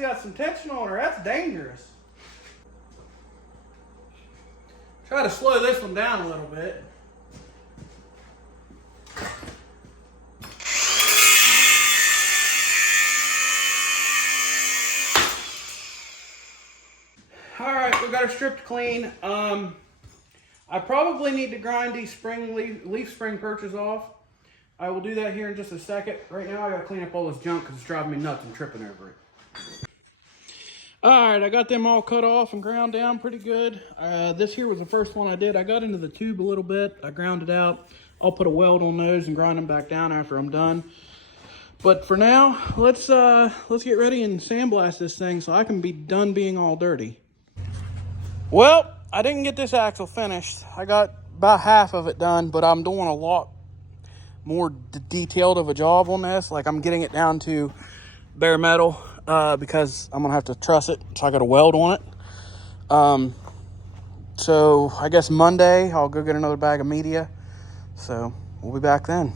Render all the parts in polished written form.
got some tension on her. That's dangerous. Try to slow this one down a little bit. All right, we got her stripped clean. I probably need to grind these leaf spring perches off. I will do that here in just a second. Right now, I gotta clean up all this junk because it's driving me nuts and tripping over it. All right, I got them all cut off and ground down pretty good. This here was the first one I did. I got into the tube a little bit. I ground it out. I'll put a weld on those and grind them back down after I'm done. But for now, let's get ready and sandblast this thing so I can be done being all dirty. Well, I didn't get this axle finished. I got about half of it done, but I'm doing a lot more detailed of a job on this. Like, I'm getting it down to bare metal because I'm gonna have to truss it, so I got a weld on it. So I guess Monday I'll go get another bag of media, so we'll be back then.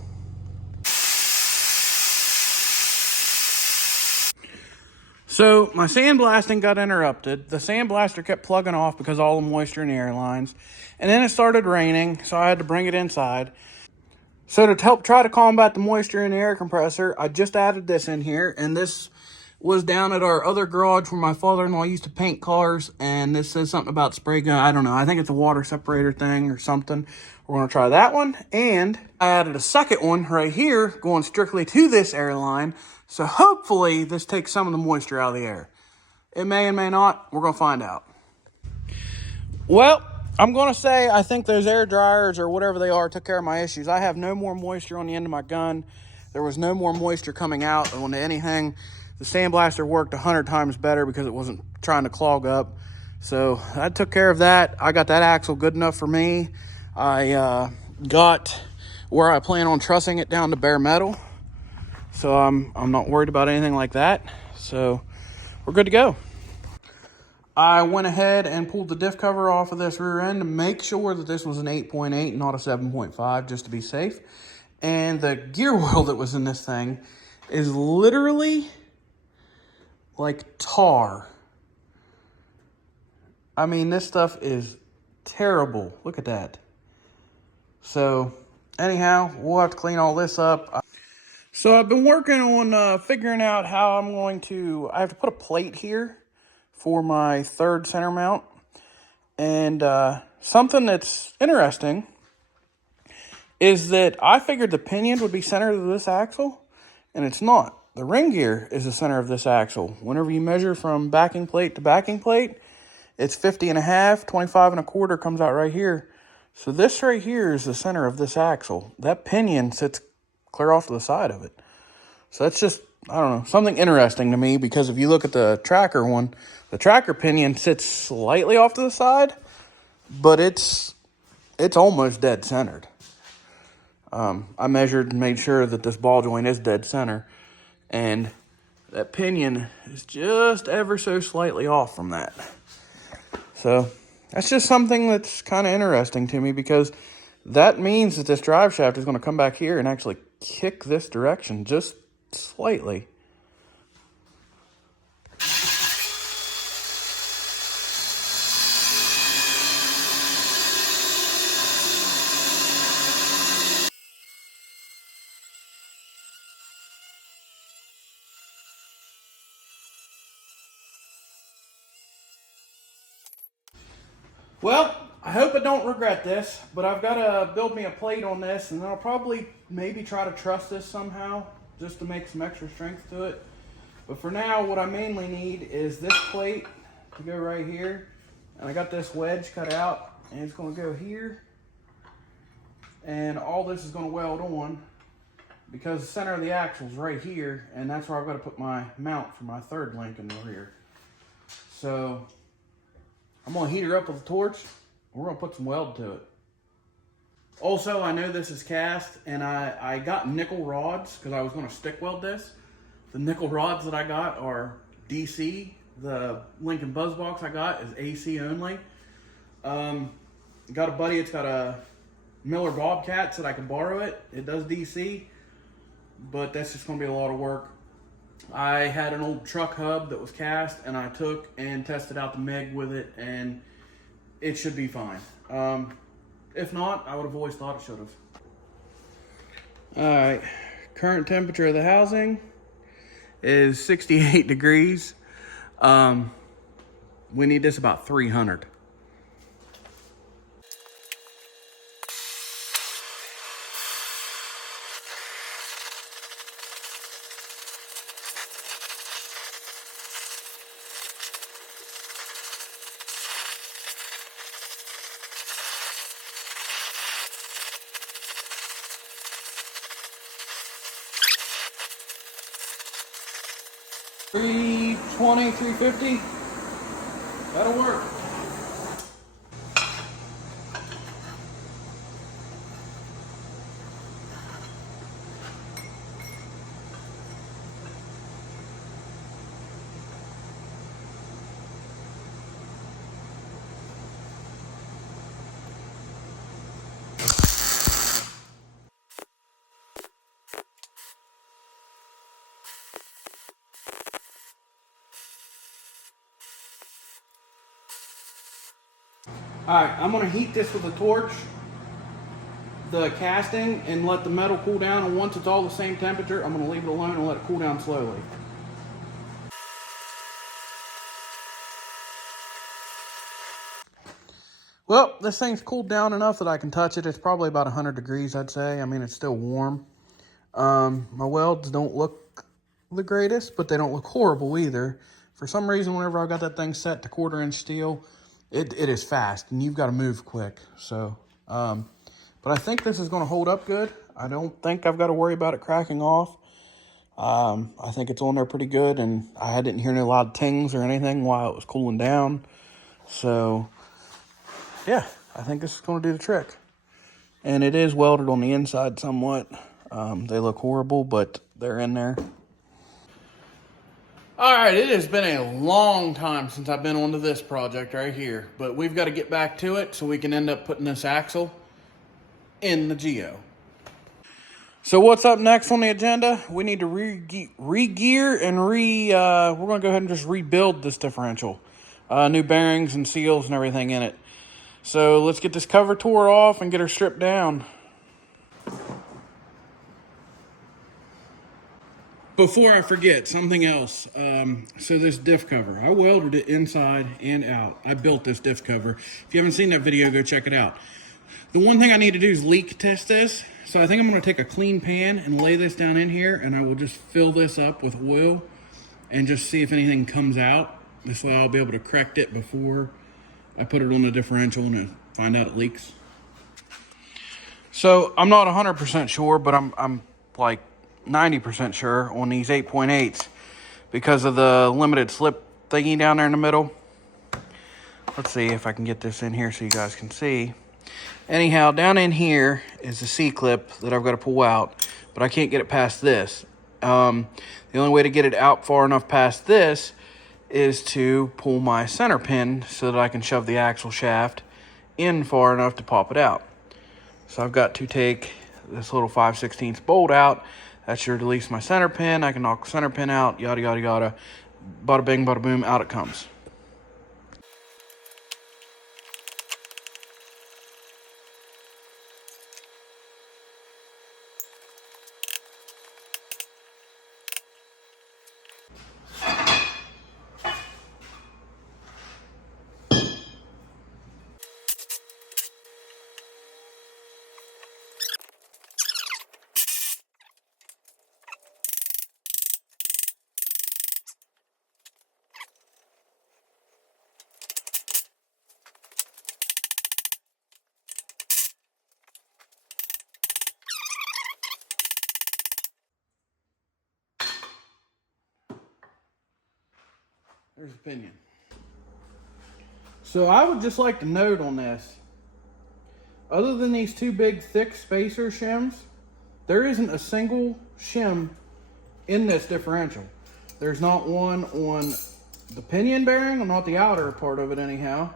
So my sandblasting got interrupted. The sandblaster kept plugging off because of all the moisture in the air lines. And then it started raining, so I had to bring it inside. So to help try to combat the moisture in the air compressor, I just added this in here. And this was down at our other garage where my father-in-law used to paint cars. And this says something about spray gun. I don't know. I think it's a water separator thing or something. We're going to try that one. And I added a second one right here going strictly to this airline. So hopefully this takes some of the moisture out of the air. It may and may not. We're going to find out. Well, I'm going to say I think those air dryers or whatever they are took care of my issues. I have no more moisture on the end of my gun. There was no more moisture coming out on anything. The sandblaster worked 100 times better because it wasn't trying to clog up. So I took care of that. I got that axle good enough for me. I got where I plan on trussing it down to bare metal. So I'm not worried about anything like that. So we're good to go. I went ahead and pulled the diff cover off of this rear end to make sure that this was an 8.8, not a 7.5, just to be safe. And the gear oil that was in this thing is literally like tar. I mean, this stuff is terrible. Look at that. So anyhow, we'll have to clean all this up. So I've been working on figuring out how I'm going to, I have to put a plate here for my third center mount. And something that's interesting is that I figured the pinion would be centered to this axle, and it's not. The ring gear is the center of this axle. Whenever you measure from backing plate to backing plate, it's 50.5, 25.25 comes out right here. So this right here is the center of this axle. That pinion sits clear off to the side of it. So that's just, I don't know, something interesting to me, because if you look at the tracker one, the tracker pinion sits slightly off to the side, but it's almost dead centered. I measured and made sure that this ball joint is dead center, and that pinion is just ever so slightly off from that. So that's just something that's kind of interesting to me, because that means that this drive shaft is going to come back here and actually kick this direction just slightly. Well, I hope I don't regret this, but I've got to build me a plate on this, and then I'll probably maybe try to truss this somehow just to make some extra strength to it. But for now, what I mainly need is this plate to go right here, and I got this wedge cut out, and it's going to go here, and all this is going to weld on because the center of the axle is right here, and that's where I've got to put my mount for my third link in the rear. So I'm going to heat her up with a torch. We're going to put some weld to it. Also, I know this is cast, and I got nickel rods because I was going to stick weld this. The nickel rods that I got are DC. The Lincoln Buzz Box I got is AC only. Got a buddy that's got a Miller Bobcat, so that I can borrow it. It does DC, but that's just going to be a lot of work. I had an old truck hub that was cast, and I took and tested out the MIG with it, and it should be fine. If not, I would have always thought it should have. All right, current temperature of the housing is 68 degrees. We need this about 300. $320, $350. That'll work. All right, I'm gonna heat this with a torch, the casting, and let the metal cool down. And once it's all the same temperature, I'm gonna leave it alone and let it cool down slowly. Well, this thing's cooled down enough that I can touch it. It's probably about 100 degrees, I'd say. I mean, it's still warm. My welds don't look the greatest, but they don't look horrible either. For some reason, whenever I got that thing set to 1/4-inch steel, it is fast, and you've got to move quick. So, but I think this is going to hold up good. I don't think I've got to worry about it cracking off. I think it's on there pretty good, and I didn't hear any loud tings or anything while it was cooling down. So, yeah, I think this is going to do the trick. And it is welded on the inside somewhat. They look horrible, but they're in there. All right, it has been a long time since I've been onto this project right here, but we've got to get back to it so we can end up putting this axle in the Geo. So what's up next on the agenda? We need to re-gear and we're going to go ahead and just rebuild this differential. New bearings and seals and everything in it. So let's get this cover tore off and get her stripped down. Before I forget, something else. So this diff cover, I welded it inside and out. I built this diff cover. If you haven't seen that video, go check it out. The one thing I need to do is leak test this. So I think I'm gonna take a clean pan and lay this down in here, and I will just fill this up with oil and just see if anything comes out. This way I'll be able to correct it before I put it on the differential and find out it leaks. So I'm not 100% sure, but I'm like 90% sure on these 8.8s because of the limited slip thingy down there in the middle. Let's see if I can get this in here so you guys can see. Anyhow, down in here is the C-clip that I've got to pull out, but I can't get it past this. The only way to get it out far enough past this is to pull my center pin so that I can shove the axle shaft in far enough to pop it out. So I've got to take this little 5/16 bolt out. That should release my center pin. I can knock the center pin out, yada, yada, yada. Bada bing, bada boom, out it comes. There's opinion. So I would just like to note on this, other than these two big thick spacer shims, there isn't a single shim in this differential. There's not one on the pinion bearing, or not the outer part of it anyhow.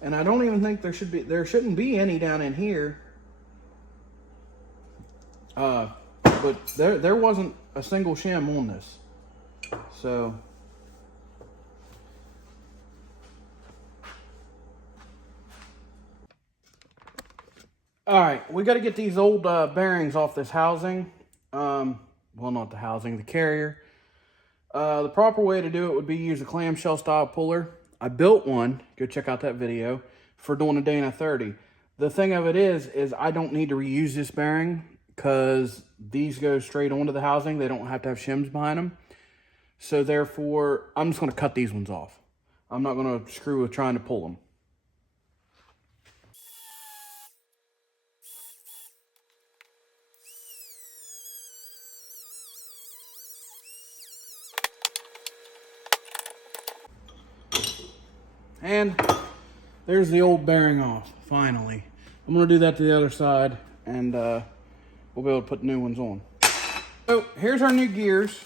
And I don't even think there shouldn't be any down in here. But there wasn't a single shim on this. So all right, we got to get these old bearings off this housing. Well, not the housing, the carrier. The proper way to do it would be use a clamshell style puller. I built one, go check out that video, for doing a Dana 30. The thing of it is I don't need to reuse this bearing because these go straight onto the housing. They don't have to have shims behind them. So therefore, I'm just going to cut these ones off. I'm not going to screw with trying to pull them. And there's the old bearing off, finally. I'm going to do that to the other side, and we'll be able to put new ones on. So here's our new gears.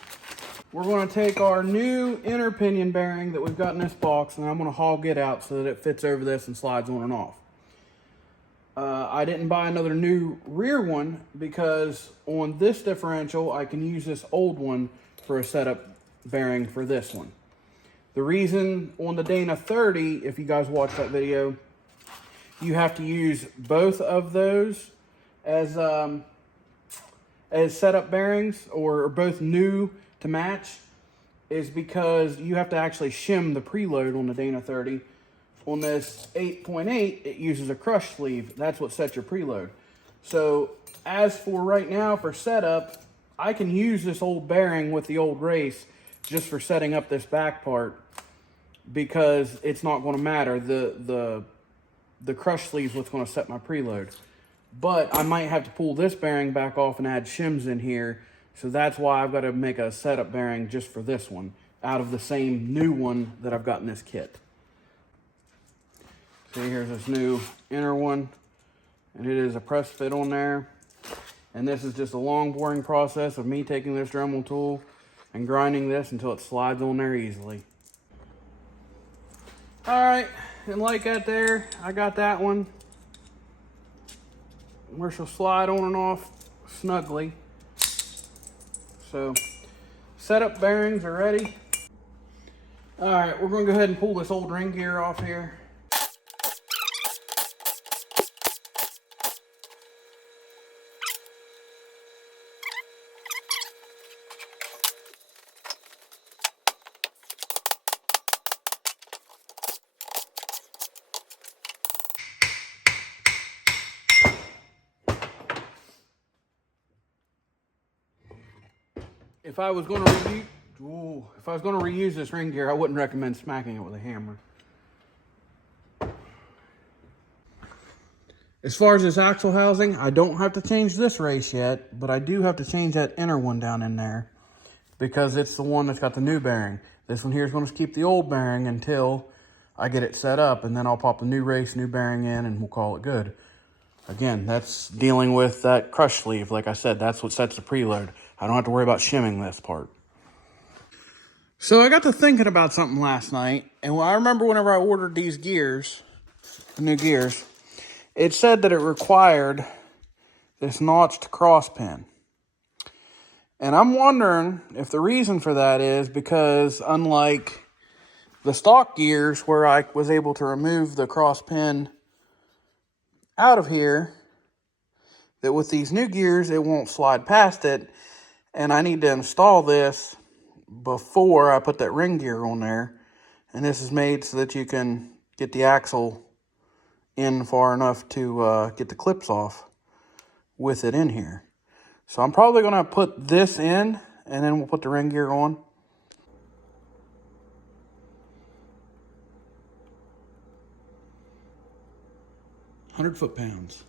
We're going to take our new inner pinion bearing that we've got in this box, and I'm going to hog it out so that it fits over this and slides on and off. I didn't buy another new rear one because on this differential, I can use this old one for a setup bearing for this one. The reason on the Dana 30, if you guys watch that video, you have to use both of those as setup bearings, or both new to match, is because you have to actually shim the preload on the Dana 30. On this 8.8, it uses a crush sleeve. That's what sets your preload. So as for right now, for setup, I can use this old bearing with the old race just for setting up this back part, because it's not going to matter. The crush sleeve is what's going to set my preload. But I might have to pull this bearing back off and add shims in here. So that's why I've got to make a setup bearing just for this one out of the same new one that I've got in this kit. See, here's this new inner one, and it is a press fit on there. And this is just a long boring process of me taking this Dremel tool and grinding this until it slides on there easily. All right, and like that there, I got that one where she'll slide on and off snugly. So, setup bearings are ready. All right, we're gonna go ahead and pull this old ring gear off here. If I was going to reuse this ring gear, I wouldn't recommend smacking it with a hammer. As far as this axle housing, I don't have to change this race yet, but I do have to change that inner one down in there because it's the one that's got the new bearing. This one here is going to keep the old bearing until I get it set up, and then I'll pop the new race, new bearing in, and we'll call it good. Again, that's dealing with that crush sleeve. Like I said, that's what sets the preload. I don't have to worry about shimming this part. So I got to thinking about something last night, and I remember whenever I ordered these gears, the new gears, it said that it required this notched cross pin. And I'm wondering if the reason for that is because unlike the stock gears where I was able to remove the cross pin out of here, that with these new gears, it won't slide past it. And I need to install this before I put that ring gear on there. And this is made so that you can get the axle in far enough to get the clips off with it in here. So I'm probably going to put this in, and then we'll put the ring gear on. "100 foot-pounds.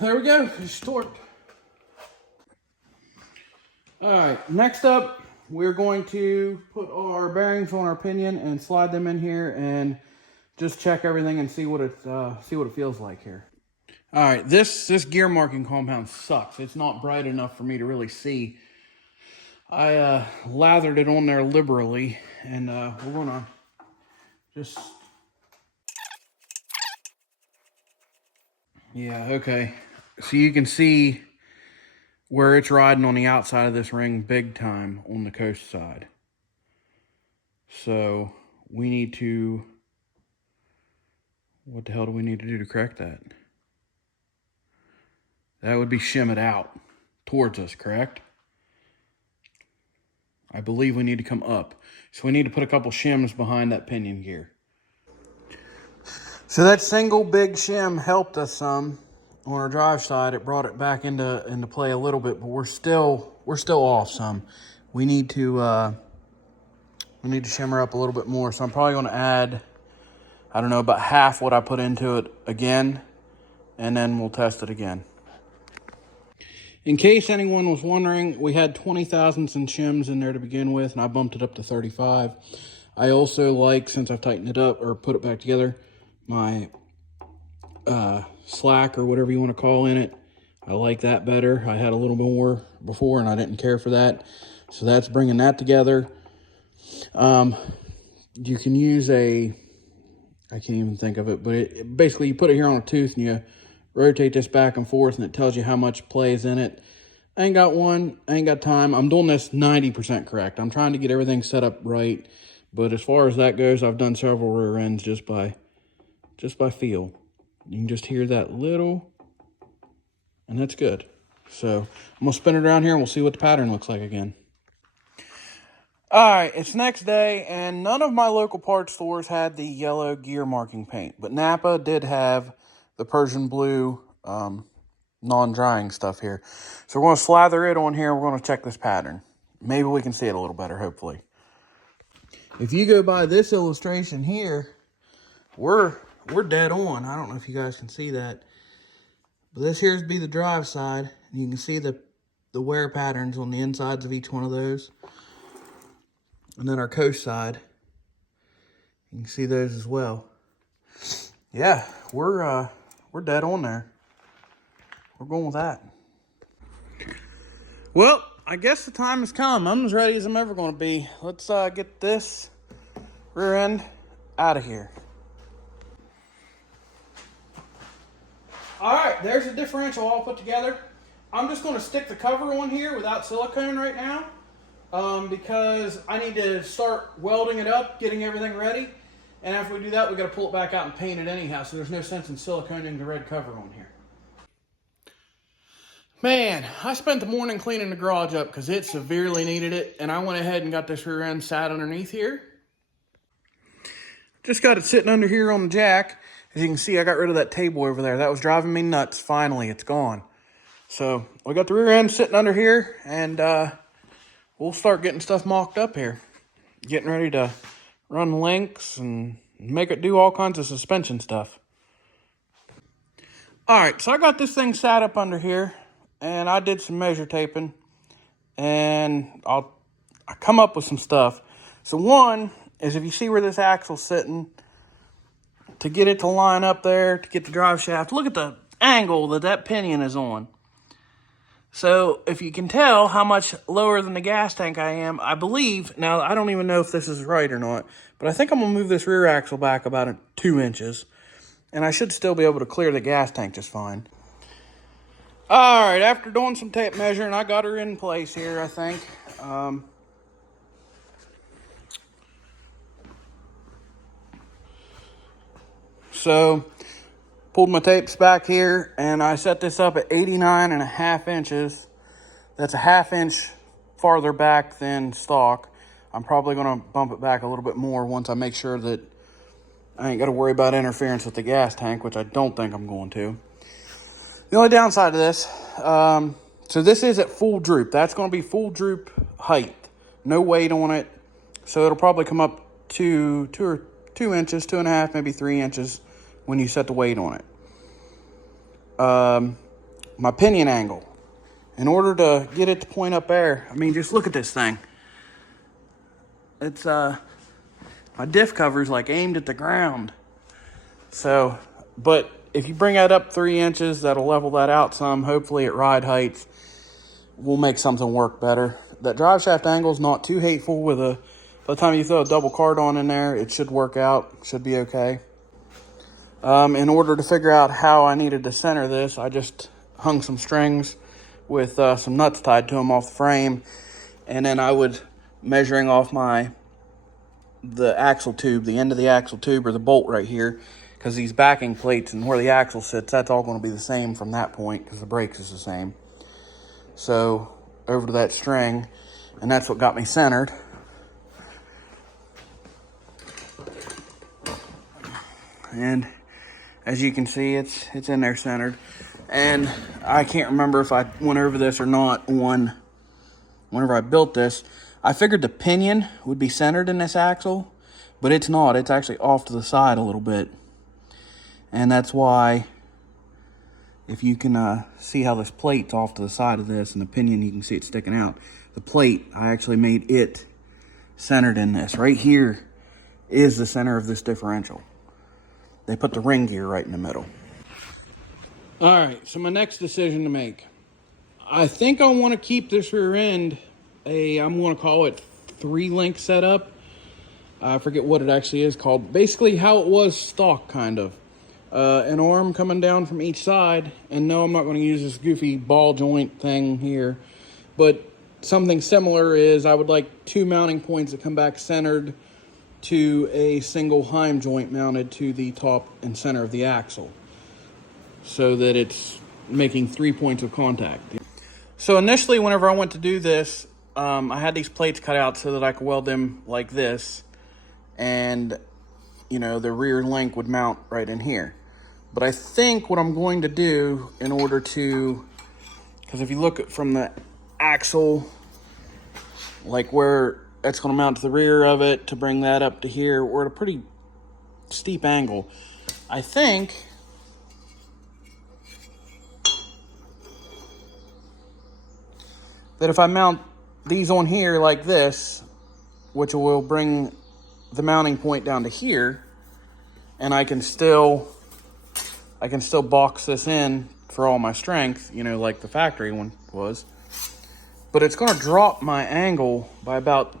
There we go, it's torqued. All right, next up, we're going to put our bearings on our pinion and slide them in here and just check everything and see what it feels like here. All right, this gear marking compound sucks. It's not bright enough for me to really see I lathered it on there liberally, and we're gonna just, yeah, okay. So you can see where it's riding on the outside of this ring big time on the coast side. So we need to, what the hell do we need to do to correct that? That would be shim it out towards us, correct? I believe we need to come up. So we need to put a couple shims behind that pinion gear. So that single big shim helped us some on our drive side. It brought it back into play a little bit, but we're still off some. We need to shimmer up a little bit more. So I'm probably going to add, I don't know, about half what I put into it again, and then we'll test it again. In case anyone was wondering, we had 20 thousandths in shims in there to begin with, and I bumped it up to 35. I also like, since I've tightened it up or put it back together, my slack or whatever you want to call in it. I like that better. I had a little more before, and I didn't care for that. So that's bringing that together. You can use I can't even think of it, but basically you put it here on a tooth and you rotate this back and forth, and it tells you how much play is in it. I ain't got time. I'm doing this 90% correct. I'm trying to get everything set up right. But as far as that goes, I've done several rear ends just by feel. You can just hear that little, and that's good. So I'm gonna spin it around here and we'll see what the pattern looks like again. All right, it's next day, and none of my local parts stores had the yellow gear marking paint, but Napa did have the Persian blue non-drying stuff here. So we're going to slather it on here. We're going to check this pattern. Maybe we can see it a little better, hopefully. If you go by this illustration here, we're dead on. I don't know if you guys can see that, but this here's be the drive side, and you can see the wear patterns on the insides of each one of those. And then our coast side, you can see those as well. Yeah, we're dead on there. We're going with that. Well, I guess the time has come. I'm as ready as I'm ever going to be. Let's get this rear end out of here. All right, there's the differential all put together. I'm just going to stick the cover on here without silicone right now because I need to start welding it up, getting everything ready. And after we do that, we got to pull it back out and paint it anyhow, so there's no sense in siliconing the red cover on here. Man, I spent the morning cleaning the garage up because it severely needed it, and I went ahead and got this rear end sat underneath here. Just got it sitting under here on the jack. As you can see, I got rid of that table over there. That was driving me nuts. Finally, it's gone. So we got the rear end sitting under here, and we'll start getting stuff mocked up here. Getting ready to run links and make it do all kinds of suspension stuff. All right, so I got this thing sat up under here, and I did some measure taping, and I come up with some stuff. So one is, if you see where this axle's sitting, to get it to line up there, to get the drive shaft, look at the angle that pinion is on. So if you can tell how much lower than the gas tank I am, I believe, now I don't even know if this is right or not, but I think I'm gonna move this rear axle back about 2 inches, and I should still be able to clear the gas tank just fine. All right, after doing some tape measuring, I got her in place here, I think. So, pulled my tapes back here, and I set this up at 89.5 inches. That's a 1/2 inch farther back than stock. I'm probably going to bump it back a little bit more once I make sure that I ain't got to worry about interference with the gas tank, which I don't think I'm going to. The only downside to this, so this is at full droop. That's going to be full droop height. No weight on it. So it'll probably come up to 2 inches, 2.5, maybe 3 inches when you set the weight on it. My pinion angle. In order to get it to point up there, I mean, just look at this thing. It's, my diff cover is like aimed at the ground. So, but if you bring that up 3 inches, that'll level that out some. Hopefully at ride heights, we'll make something work better. that drive shaft angle is not too hateful. With a, by the time you throw a double card on in there, it should work out, should be okay. In order to figure out how I needed to center this, I just hung some strings with some nuts tied to them off the frame, and then I would measuring off the axle tube, the end of the axle tube, or the bolt right here, because these backing plates and where the axle sits, that's all going to be the same from that point because the brakes is the same. So over to that string, and that's what got me centered. And as you can see, it's in there centered. And I can't remember if I went over this or not whenever I built this. I figured the pinion would be centered in this axle, but it's not. It's actually off to the side a little bit. And that's why, if you can see how this plate's off to the side of this, and the pinion, you can see it sticking out. The plate, I actually made it centered in this. Right here is the center of this differential. They put the ring gear right in the middle. All right, so my next decision to make. I think I want to keep this rear end I'm going to call it 3-link setup. I forget what it actually is called. Basically how it was stock, kind of. An arm coming down from each side. And no, I'm not going to use this goofy ball joint thing here. But something similar is I would like 2 mounting points that come back centered to a single heim joint mounted to the top and center of the axle, so that it's making 3 points of contact. So initially, whenever I went to do this, I had these plates cut out so that I could weld them like this, and you know, the rear link would mount right in here. But I think what I'm going to do, in order to, because if you look at from the axle, like where that's going to mount to the rear of it, to bring that up to here, we're at a pretty steep angle. I think that if I mount these on here like this, which will bring the mounting point down to here, and I can still box this in for all my strength, you know, like the factory one was. But it's going to drop my angle by about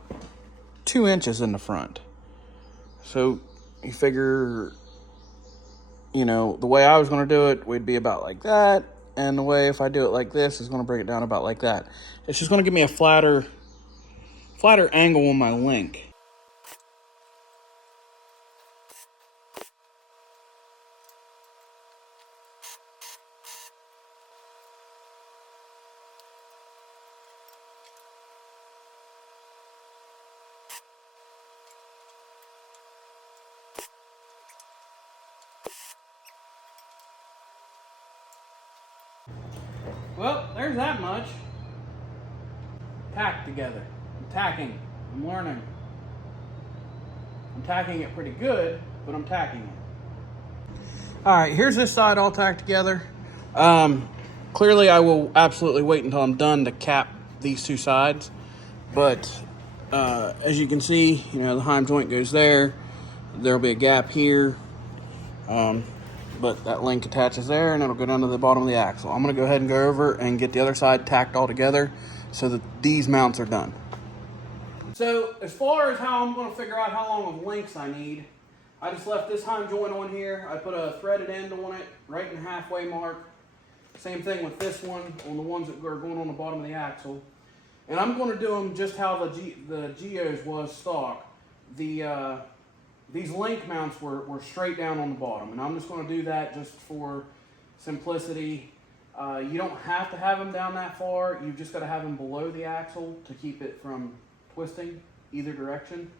2 inches in the front. So you figure, you know, the way I was going to do it would be about like that. And the way if I do it like this is going to bring it down about like that. It's just going to give me a flatter angle on my link. Well, there's that much. Tacked together. I'm tacking. I'm learning. I'm tacking it pretty good, but I'm tacking it. All right, here's this side all tacked together. Clearly, I will absolutely wait until I'm done to cap these 2 sides. But as you can see, you know, the heim joint goes there. There'll be a gap here. But that link attaches there, and it'll go down to the bottom of the axle. I'm going to go ahead and go over and get the other side tacked all together so that these mounts are done. So as far as how I'm going to figure out how long of links I need, I just left this heim joint on here. I put a threaded end on it right in the halfway mark. Same thing with this one on the ones that are going on the bottom of the axle. And I'm going to do them just how the Geos was stock. These link mounts were straight down on the bottom, and I'm just going to do that just for simplicity. You don't have to have them down that far. You've just got to have them below the axle to keep it from twisting either direction.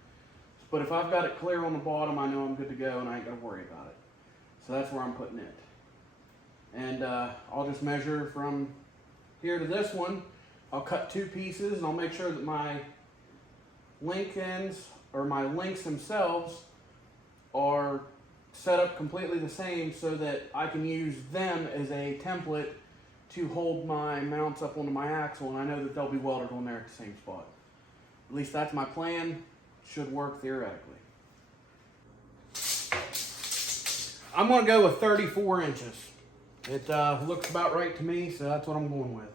But if I've got it clear on the bottom, I know I'm good to go, and I ain't got to worry about it. So that's where I'm putting it. And I'll just measure from here to this one. I'll cut 2 pieces, and I'll make sure that my link ends, or my links themselves, are set up completely the same so that I can use them as a template to hold my mounts up onto my axle, and I know that they'll be welded on there at the same spot. At least that's my plan. Should work theoretically. I'm going to go with 34 inches. It looks about right to me, so that's what I'm going with.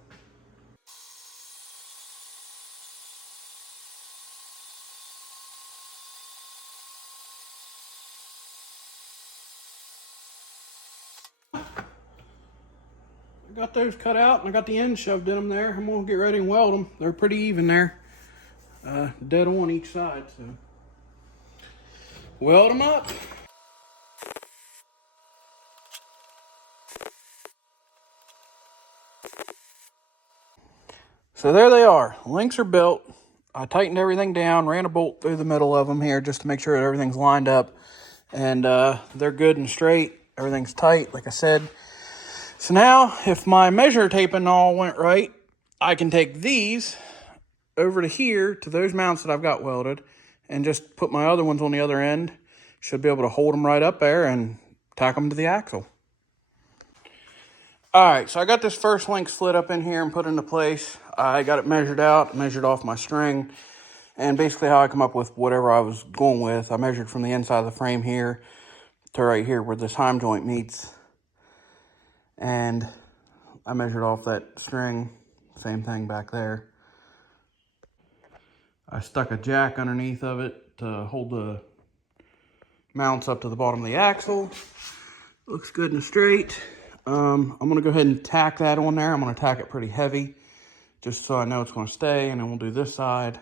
I got those cut out and I got the ends shoved in them there. I'm gonna get ready and weld them. They're pretty even there. Dead on each side, so. Weld them up. So there they are. Links are built. I tightened everything down, ran a bolt through the middle of them here just to make sure that everything's lined up. And they're good and straight. Everything's tight, like I said. So now, if my measure taping all went right, I can take these over to here to those mounts that I've got welded and just put my other ones on the other end. Should be able to hold them right up there and tack them to the axle. All right, so I got this first link slid up in here and put into place. I got it measured out, measured off my string, and basically how I come up with whatever I was going with. I measured from the inside of the frame here to right here where this heim joint meets. And I measured off that string, same thing back there. I stuck a jack underneath of it to hold the mounts up to the bottom of the axle. Looks good and straight. I'm gonna go ahead and tack that on there. I'm gonna tack it pretty heavy, just so I know it's gonna stay, and then we'll do this side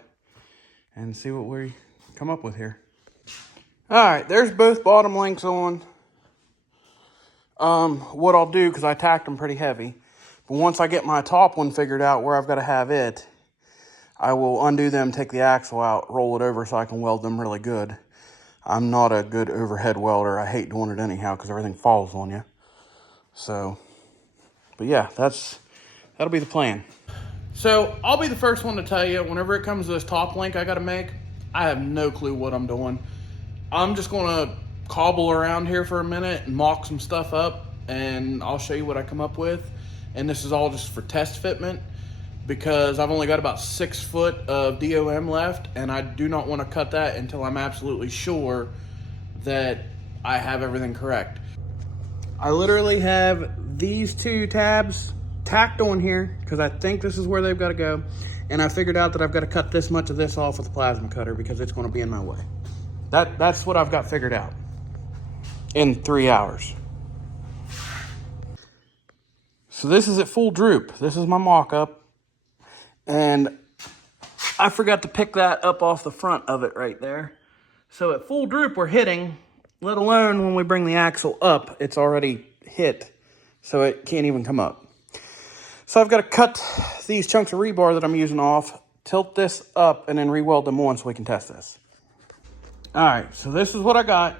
and see what we come up with here. All right, there's both bottom links on. What I'll do, because I tacked them pretty heavy, but once I get my top one figured out where I've got to have it, I will undo them, take the axle out, roll it over so I can weld them really good. I'm not a good overhead welder. I hate doing it anyhow because everything falls on you. So, but yeah, that'll be the plan. So I'll be the first one to tell you, whenever it comes to this top link I got to make, I have no clue what I'm doing. I'm just going to cobble around here for a minute and mock some stuff up, and I'll show you what I come up with. And this is all just for test fitment, because I've only got about 6 foot of DOM left, and I do not want to cut that until I'm absolutely sure that I have everything correct. I literally have these 2 tabs tacked on here because I think this is where they've got to go. And I figured out that I've got to cut this much of this off with a plasma cutter because it's going to be in my way. That's what I've got figured out in 3 hours. So this is at full droop. This is my mock-up. And I forgot to pick that up off the front of it right there. So at full droop we're hitting, let alone when we bring the axle up, it's already hit, so it can't even come up. So I've got to cut these chunks of rebar that I'm using off, tilt this up, and then re-weld them on so we can test this. All right, so this is what I got.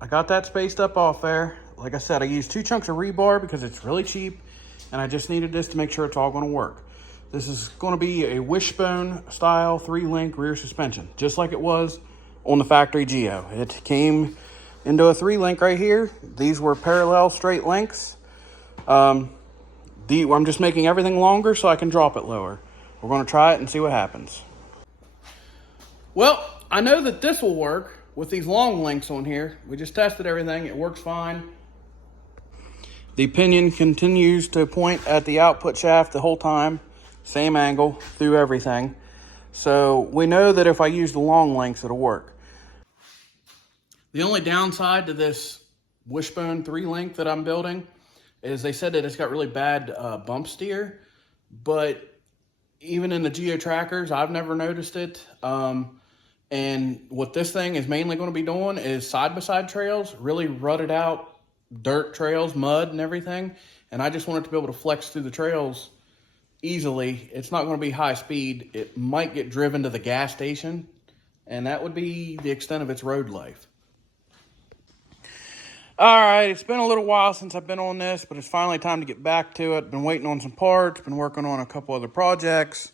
I got that spaced up off there. Like I said, I used 2 chunks of rebar because it's really cheap, and I just needed this to make sure it's all going to work. This is going to be a wishbone style 3-link rear suspension, just like it was on the factory Geo. It came into a 3-link right here. These were parallel straight links. I'm just making everything longer so I can drop it lower. We're going to try it and see what happens. Well, I know that this will work with these long links on here. We just tested everything. It works fine. The pinion continues to point at the output shaft the whole time. Same angle through everything. So we know that if I use the long links, it'll work. The only downside to this wishbone 3-link that I'm building is they said that it's got really bad bump steer, but even in the Geo trackers, I've never noticed it. And what this thing is mainly going to be doing is side-by-side trails, really rutted out dirt trails, mud and everything. And I just want it to be able to flex through the trails easily. It's not going to be high speed. It might get driven to the gas station, and that would be the extent of its road life. All right, it's been a little while since I've been on this, but it's finally time to get back to it. Been waiting on some parts, been working on a couple other projects,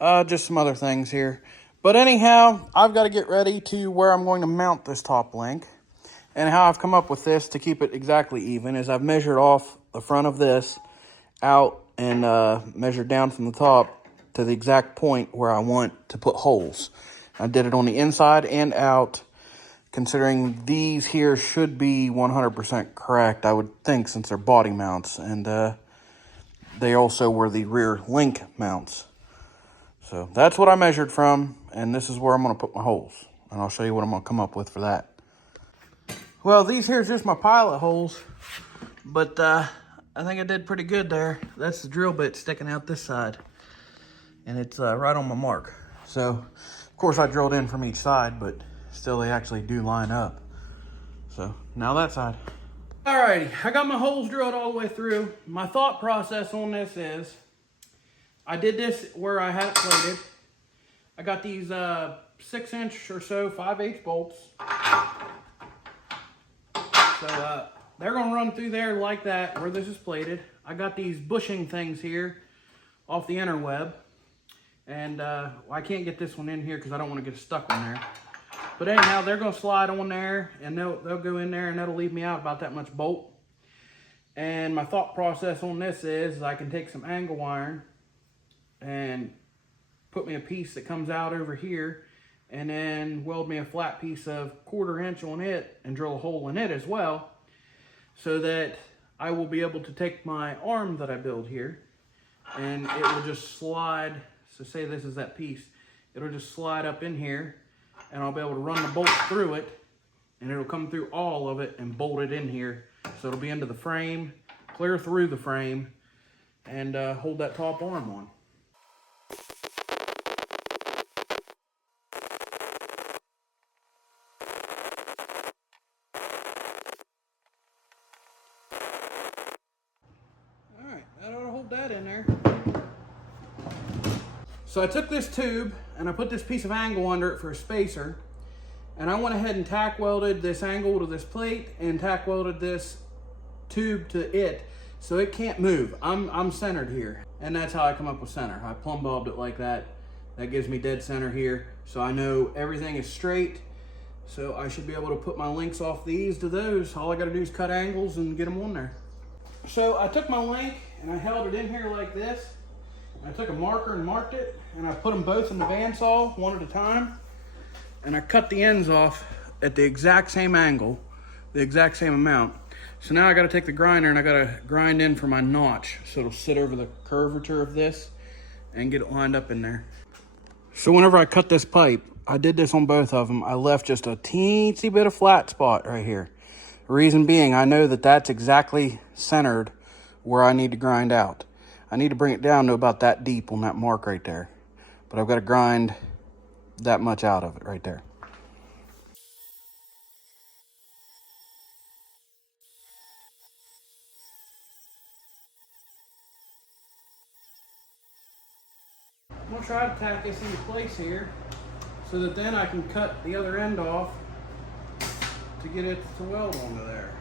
just some other things here. But anyhow, I've got to get ready to where I'm going to mount this top link. And how I've come up with this to keep it exactly even is I've measured off the front of this out and measured down from the top to the exact point where I want to put holes. I did it on the inside and out, considering these here should be 100% correct, I would think, since they're body mounts, and they also were the rear link mounts. So that's what I measured from, and this is where I'm going to put my holes, and I'll show you what I'm going to come up with for that. Well, these here's just my pilot holes, but I think I did pretty good there. That's the drill bit sticking out this side. And it's right on my mark. So, of course I drilled in from each side, but still they actually do line up. So, now that side. Alrighty, I got my holes drilled all the way through. My thought process on this is, I did this where I had it plated. I got these 6-inch or so 5/8 bolts. So they're gonna run through there like that where this is plated. I got these bushing things here off the inner web. And I can't get this one in here because I don't want to get stuck on there. But anyhow, they're going to slide on there and they'll go in there, and that'll leave me out about that much bolt. And my thought process on this is I can take some angle iron and put me a piece that comes out over here, and then weld me a flat piece of 1/4 inch on it and drill a hole in it as well, so that I will be able to take my arm that I build here and it will just slide. So say this is that piece, it'll just slide up in here and I'll be able to run the bolt through it, and it'll come through all of it and bolt it in here. So it'll be into the frame, clear through the frame, and hold that top arm on. All right, that ought to hold that in there. So I took this tube and I put this piece of angle under it for a spacer, and I went ahead and tack welded this angle to this plate and tack welded this tube to it so it can't move. I'm centered here, and that's how I come up with center. I plumb bobbed it like that. That gives me dead center here, so I know everything is straight. So I should be able to put my links off these to those. All I got to do is cut angles and get them on there. So I took my link and I held it in here like this. I took a marker and marked it, and I put them both in the bandsaw one at a time, and I cut the ends off at the exact same angle, the exact same amount. So now I got to take the grinder and I got to grind in for my notch so it'll sit over the curvature of this and get it lined up in there. So whenever I cut this pipe, I did this on both of them. I left just a teensy bit of flat spot right here. The reason being, I know that that's exactly centered where I need to grind out. I need to bring it down to about that deep on that mark right there. But I've got to grind that much out of it right there. I'm going to try to tack this into place here so that then I can cut the other end off to get it to weld onto there.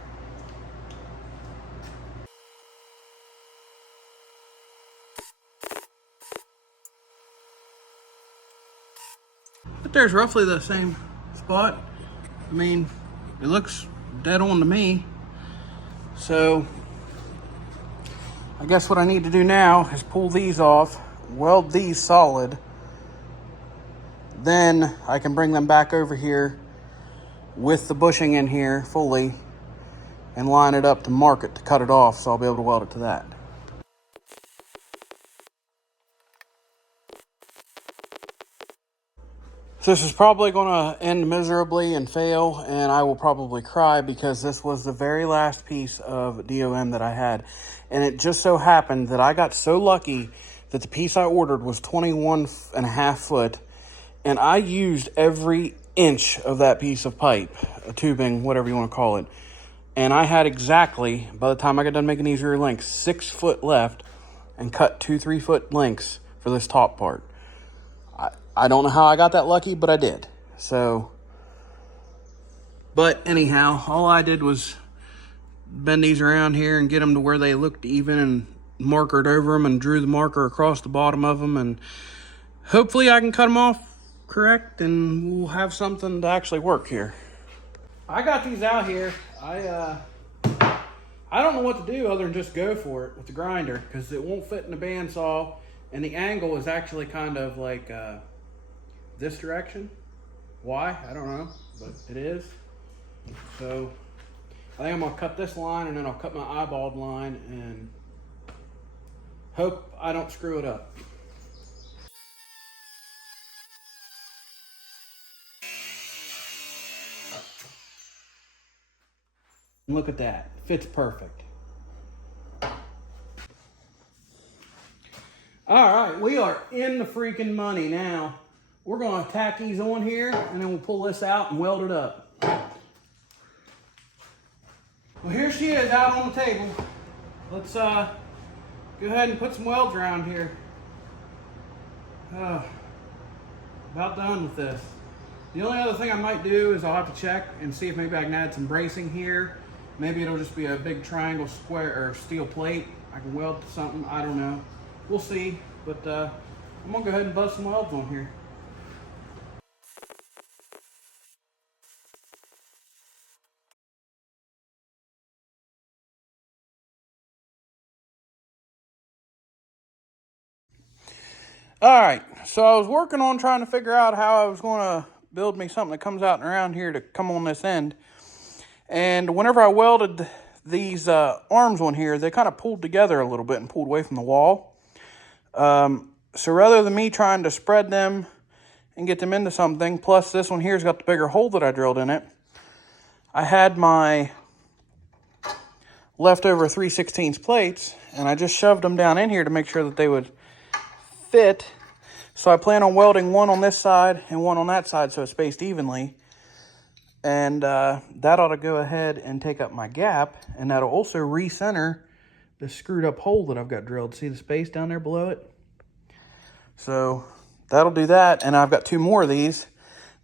But there's roughly the same spot. I mean, it looks dead on to me. So I guess what I need to do now is pull these off, weld these solid. Then I can bring them back over here with the bushing in here fully and line it up to mark it to cut it off, so I'll be able to weld it to that. So this is probably going to end miserably and fail, and I will probably cry because this was the very last piece of DOM that I had. And it just so happened that I got so lucky that the piece I ordered was 21.5 foot, and I used every inch of that piece of pipe, tubing, whatever you want to call it. And I had exactly, by the time I got done making these rear links, 6 foot left and cut 2 3-foot links for this top part. I don't know how I got that lucky, but I did. So, but anyhow, all I did was bend these around here and get them to where they looked even, and markered over them and drew the marker across the bottom of them, and hopefully I can cut them off correct and we'll have something to actually work here. I got these out here. I don't know what to do other than just go for it with the grinder, because it won't fit in the bandsaw, and the angle is actually kind of like this direction. Why? I don't know, but it is. So I think I'm gonna cut this line, and then I'll cut my eyeballed line and hope I don't screw it up. Look at that, fits perfect. All right, we are in the freaking money now. We're gonna tack these on here and then we'll pull this out and weld it up. Well, here she is out on the table. Let's go ahead and put some welds around here. About done with this. The only other thing I might do is I'll have to check and see if maybe I can add some bracing here. Maybe it'll just be a big triangle square or steel plate I can weld to something. I don't know. We'll see. But I'm gonna go ahead and bust some welds on here. All right, so I was working on trying to figure out how I was going to build me something that comes out and around here to come on this end. And whenever I welded these arms on here, they kind of pulled together a little bit and pulled away from the wall. So rather than me trying to spread them and get them into something, plus this one here's got the bigger hole that I drilled in it, I had my leftover 3/16 plates, and I just shoved them down in here to make sure that they would fit. So I plan on welding one on this side and one on that side so it's spaced evenly. And that ought to go ahead and take up my gap, and that'll also recenter the screwed up hole that I've got drilled. See the space down there below it? So that'll do that, and I've got two more of these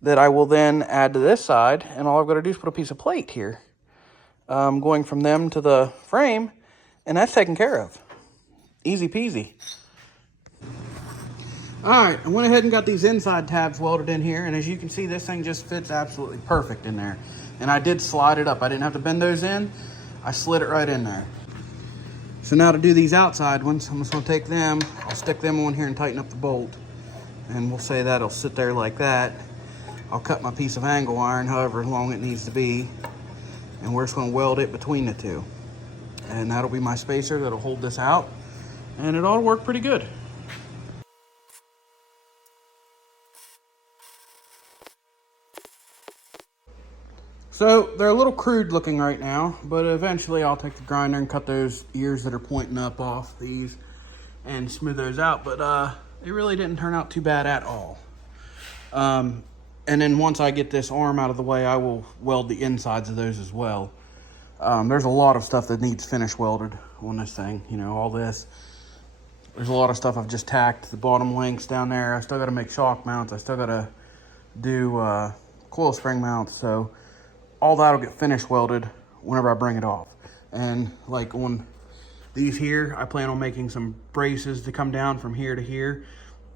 that I will then add to this side, and all I've got to do is put a piece of plate here. Going from them to the frame, and that's taken care of. Easy peasy. All right, I went ahead and got these inside tabs welded in here, and as you can see, this thing just fits absolutely perfect in there. And I did slide it up. I didn't have to bend those in. I slid it right in there. So now to do these outside ones, I'm just gonna take them, I'll stick them on here and tighten up the bolt. And we'll say that'll sit there like that. I'll cut my piece of angle iron, however long it needs to be, and we're just gonna weld it between the two. And that'll be my spacer that'll hold this out, and it ought to work pretty good. So they're a little crude looking right now, but eventually I'll take the grinder and cut those ears that are pointing up off these and smooth those out. But it really didn't turn out too bad at all. And then once I get this arm out of the way, I will weld the insides of those as well. There's a lot of stuff that needs finish welded on this thing. You know, all this. There's a lot of stuff I've just tacked. The bottom links down there. I still got to make shock mounts. I still got to do coil spring mounts. So all that'll get finish welded whenever I bring it off. And like on these here, I plan on making some braces to come down from here to here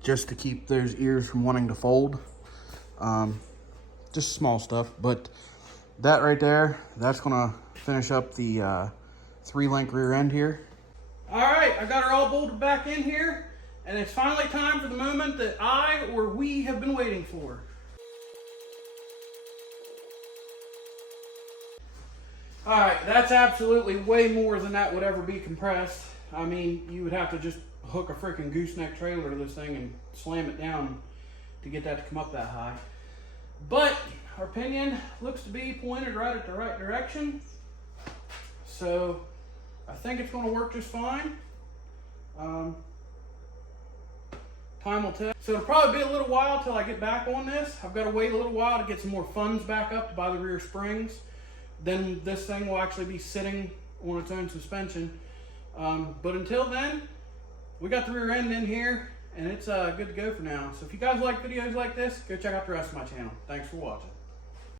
just to keep those ears from wanting to fold. Just small stuff, but that right there, that's gonna finish up the 3-link rear end here. All right, I got her all bolted back in here, and it's finally time for the moment that we have been waiting for. All right, that's absolutely way more than that would ever be compressed. I mean, you would have to just hook a freaking gooseneck trailer to this thing and slam it down to get that to come up that high. But our pinion looks to be pointed right at the right direction. So I think it's going to work just fine. Time will tell. So it'll probably be a little while till I get back on this. I've got to wait a little while to get some more funds back up to buy the rear springs. Then this thing will actually be sitting on its own suspension. But until then, we got the rear end in here, and it's good to go for now. So if you guys like videos like this, go check out the rest of my channel. Thanks for watching.